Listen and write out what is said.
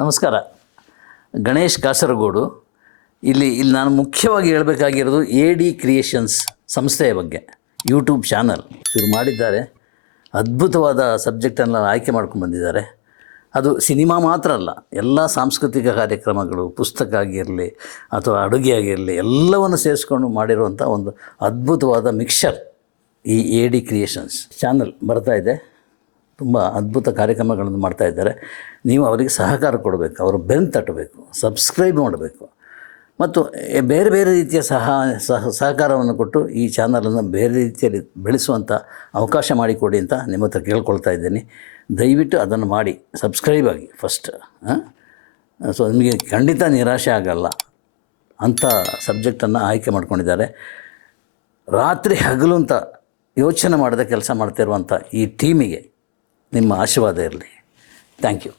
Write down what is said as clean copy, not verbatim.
ನಮಸ್ಕಾರ. ಗಣೇಶ್ ಕಾಸರಗೋಡು. ಇಲ್ಲಿ ನಾನು ಮುಖ್ಯವಾಗಿ ಹೇಳಬೇಕಾಗಿರೋದು AD ಕ್ರಿಯೇಷನ್ಸ್ ಸಂಸ್ಥೆಯ ಬಗ್ಗೆ. ಯೂಟ್ಯೂಬ್ ಚಾನಲ್ ಶುರು ಮಾಡಿದ್ದಾರೆ. ಅದ್ಭುತವಾದ ಸಬ್ಜೆಕ್ಟನ್ನು ಆಯ್ಕೆ ಮಾಡ್ಕೊಂಡು ಬಂದಿದ್ದಾರೆ. ಅದು ಸಿನಿಮಾ ಮಾತ್ರ ಅಲ್ಲ, ಎಲ್ಲ ಸಾಂಸ್ಕೃತಿಕ ಕಾರ್ಯಕ್ರಮಗಳು, ಪುಸ್ತಕ ಆಗಿರಲಿ ಅಥವಾ ಅಡುಗೆ ಆಗಿರಲಿ, ಎಲ್ಲವನ್ನು ಸೇರಿಸ್ಕೊಂಡು ಮಾಡಿರುವಂಥ ಒಂದು ಅದ್ಭುತವಾದ ಮಿಕ್ಸ್ಚರ್ ಈ AD ಕ್ರಿಯೇಷನ್ಸ್ ಚಾನಲ್ ಬರ್ತಾ ಇದೆ. ತುಂಬ ಅದ್ಭುತ ಕಾರ್ಯಕ್ರಮಗಳನ್ನು ಮಾಡ್ತಾ ಇದ್ದಾರೆ. ನೀವು ಅವರಿಗೆ ಸಹಕಾರ ಕೊಡಬೇಕು, ಅವರು ಬೆನ್ನು ತಟ್ಟಬೇಕು, ಸಬ್ಸ್ಕ್ರೈಬ್ ಮಾಡಬೇಕು ಮತ್ತು ಬೇರೆ ಬೇರೆ ರೀತಿಯ ಸಹಕಾರವನ್ನು ಕೊಟ್ಟು ಈ ಚಾನಲನ್ನು ಬೇರೆ ರೀತಿಯಲ್ಲಿ ಬೆಳೆಸುವಂಥ ಅವಕಾಶ ಮಾಡಿಕೊಡಿ ಅಂತ ನಿಮ್ಮ ಹತ್ರ ಕೇಳ್ಕೊಳ್ತಾ ಇದ್ದೀನಿ. ದಯವಿಟ್ಟು ಅದನ್ನು ಮಾಡಿ, ಸಬ್ಸ್ಕ್ರೈಬ್ ಆಗಿ ಫಸ್ಟ್. ಸೊ ನಿಮಗೆ ಖಂಡಿತ ನಿರಾಶೆ ಆಗಲ್ಲ ಅಂಥ ಸಬ್ಜೆಕ್ಟನ್ನು ಆಯ್ಕೆ ಮಾಡ್ಕೊಂಡಿದ್ದಾರೆ. ರಾತ್ರಿ ಹಗಲು ಅಂತ ಯೋಚನೆ ಮಾಡದೆ ಕೆಲಸ ಮಾಡ್ತಿರುವಂಥ ಈ ಟೀಮಿಗೆ ನಿಮ್ಮ ಆಶೀರ್ವಾದ ಇರಲಿ. Thank you.